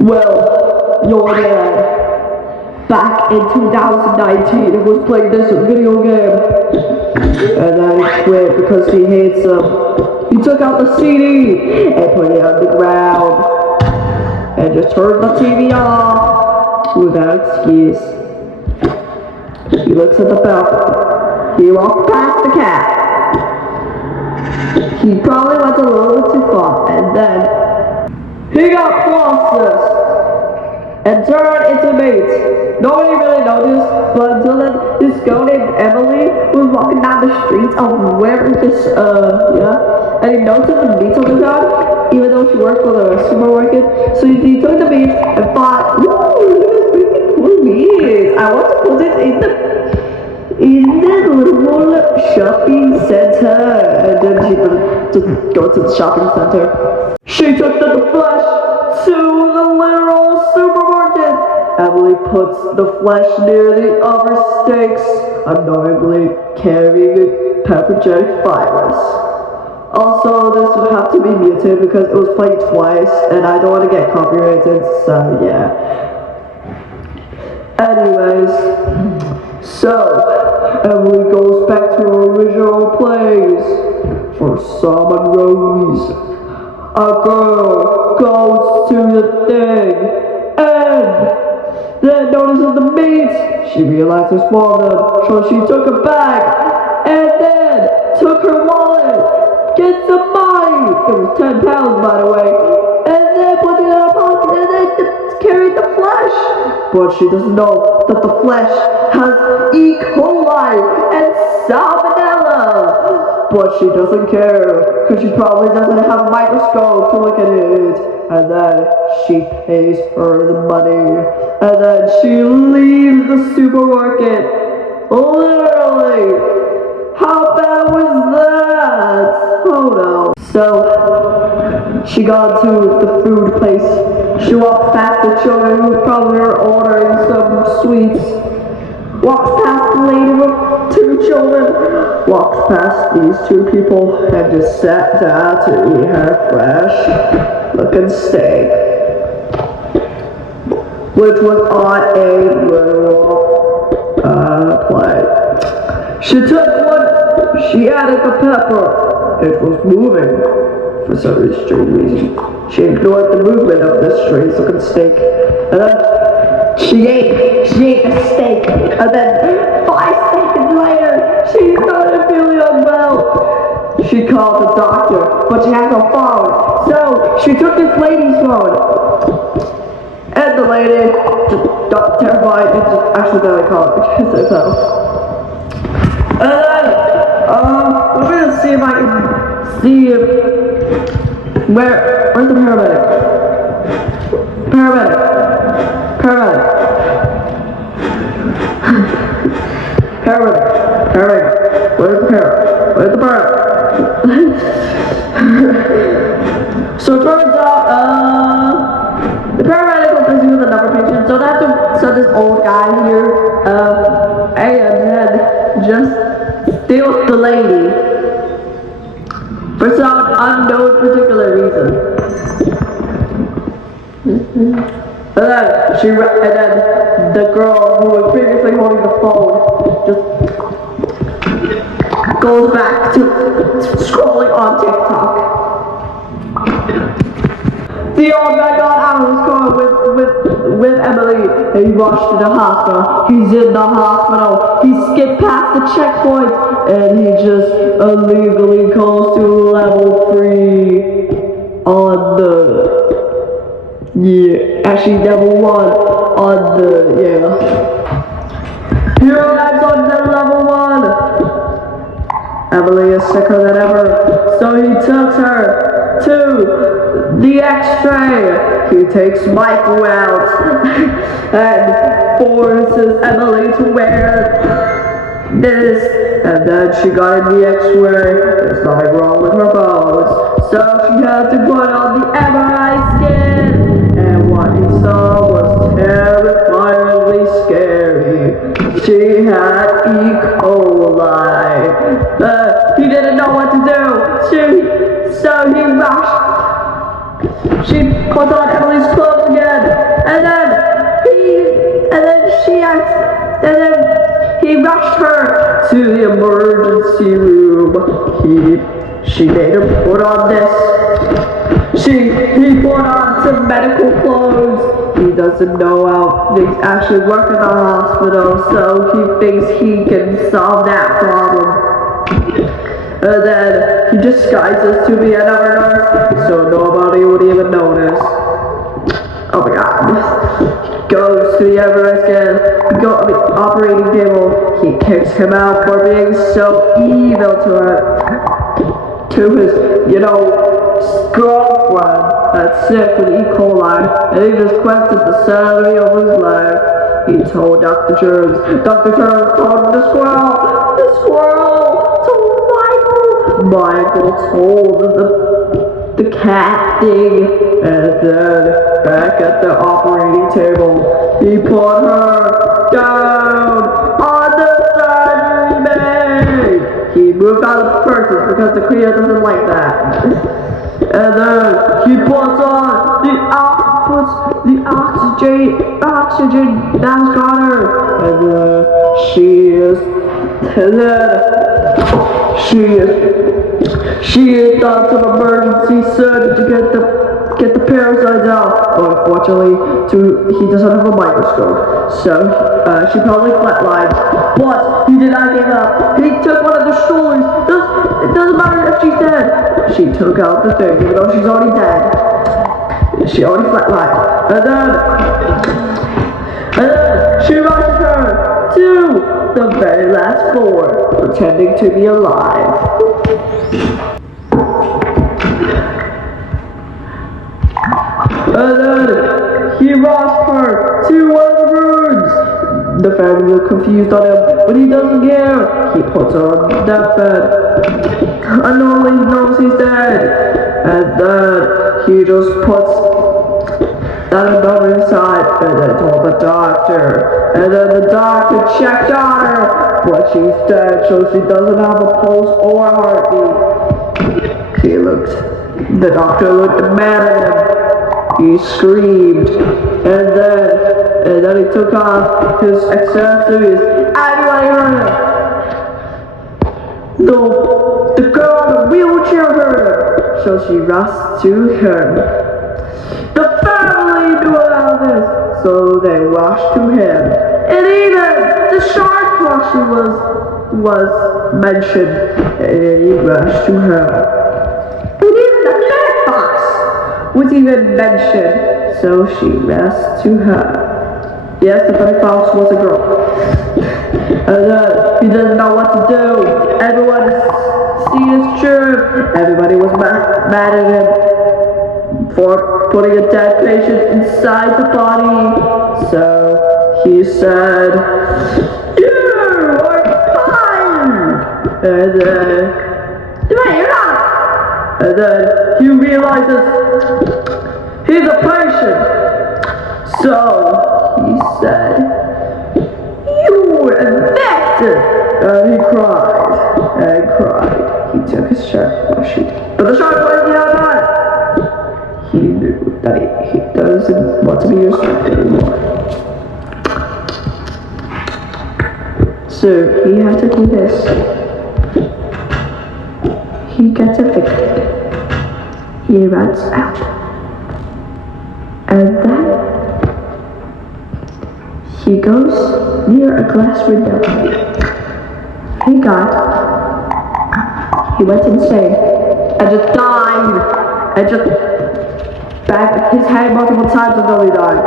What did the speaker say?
Well, your dad, back in 2019, was playing this video game, and then he quit because he hates them. He took out the CD and put it on the ground, and just turned the TV off without excuse. He looks at the balcony. He walked past the cat. He probably went a little bit too far, and then he got processed and turned into meat. Nobody really noticed, but until then, this girl named Emily was walking down the street of where this, and he noticed the meat on the ground, even though she worked for the supermarket. So he took the meat and thought, ooh, look at this really cool meat. I want to put it in the little shopping center. And then she went to go to the shopping center. She took the flesh to the literal supermarket. Emily puts the flesh near the other steaks, unknowingly carrying a pathogenic virus. Also, this would have to be muted because it was playing twice, and I don't want to get copyrighted, so yeah. Anyways, so Emily goes back to her original place for some unknown reason. A girl goes to the thing and then notices the meat. She realized there's more of them, so she took a bag and then took her wallet, get some money. It was 10 pounds, by the way, and then put it in her pocket and then carried the flesh. But she doesn't know that the flesh has E. coli and salmonella. But she doesn't care, because she probably doesn't have a microscope to look at it. And then she pays her the money. And then she leaves the supermarket. Literally. How bad was that? Oh no. So, she got to the food place. She walked past the children who probably were ordering some sweets. Walks past the lady with 2 children. Walks past these 2 people and just sat down to eat her fresh looking steak, which was on a literal plate. She took one, she added the pepper. It was moving for some strange reason. She ignored the movement of this strange looking steak, and then she ate the steak, and then 5 seconds later, she started feeling unwell. She called the doctor, but she had no phone, so she took this lady's phone. And the lady just got terrified and just accidentally called it because of her. And then, we're gonna see if I can see if, where's the paramedic? Paramedic. Paramedic. Where's the paramedic? So it turns out, the paramedic was busy with another patient, so that's this old guy here, and just steals the lady for some unknown particular reason. And then the girl who was previously holding the phone just goes back to scrolling on TikTok. The old man got out of his car with Emily and he rushed to the hospital. He's in the hospital. He skipped past the checkpoint and he just illegally goes to level 3 on the actually level 1 on the He arrives on the level 1. Emily is sicker than ever, so he took her to the X-ray. He takes Michael out and forces Emily to wear this, and then she got in the X-ray. There's nothing wrong with her bones, so she had to put on the MRI scan, and what he saw was terrifyingly scary. She had E. coli. He didn't know what to do, so he rushed. She put on Emily's clothes again, to the emergency room. She made him put on this. He put on some medical clothes. He doesn't know how things actually work in the hospital, so he thinks he can solve that problem. And then he disguises to be another nurse, so nobody would even notice. Oh my god. He goes to the Everest operating table. He kicks him out for being so evil to his, girlfriend that's sick with E. coli, and he just questioned the sanity of his life. He told Dr. Germs. Dr. Germs told the squirrel told Michael told the cat thing, and then back at the operating table, he put her down on the surgery bed. He moved out of the curtains because the Korea doesn't like that. And then he puts on the oxygen mask on her, and then she is done some emergency surgery to get the parasites out. But unfortunately, he doesn't have a microscope, so she probably flatlined. But he did not give up. He took one of the strollers. It doesn't matter if she's dead. She took out the thing, even though she's already dead. She already flatlined. And then she rushes her to the very last floor, pretending to be alive. And then he rushed her to one of the rooms. The family was confused on him, but he doesn't care. He puts her on the deathbed. Unknowingly he knows he's dead. And then he just puts that number inside and then told the doctor. And then the doctor checked on her, but she's dead, so she doesn't have a pulse or a heartbeat. The doctor looked mad at him. He screamed, and then he took off his accessories. Everybody heard him. No, the girl in the wheelchair heard him, so she rushed to him. The family knew about this, so they rushed to him. And even the shark plushie was mentioned, and he rushed to her. And even the cat box was even mentioned, so she rushed to her. Yes, the funny fox was a girl. And he didn't know what to do. Everyone see his truth. Everybody was mad at him for putting a dead patient inside the body. So he said, "You are fired." And then, "Wait, you're not." And then he realizes he's a patient. So he said, "You were infected." And he cried and cried. He took his shark plushie, but the shark wasn't out on it. He knew that he doesn't want to be respected anymore. So he had to do this. He gets evicted. He runs out. And then he goes near a glass window. He went insane and just died. And just banged his head multiple times until he died.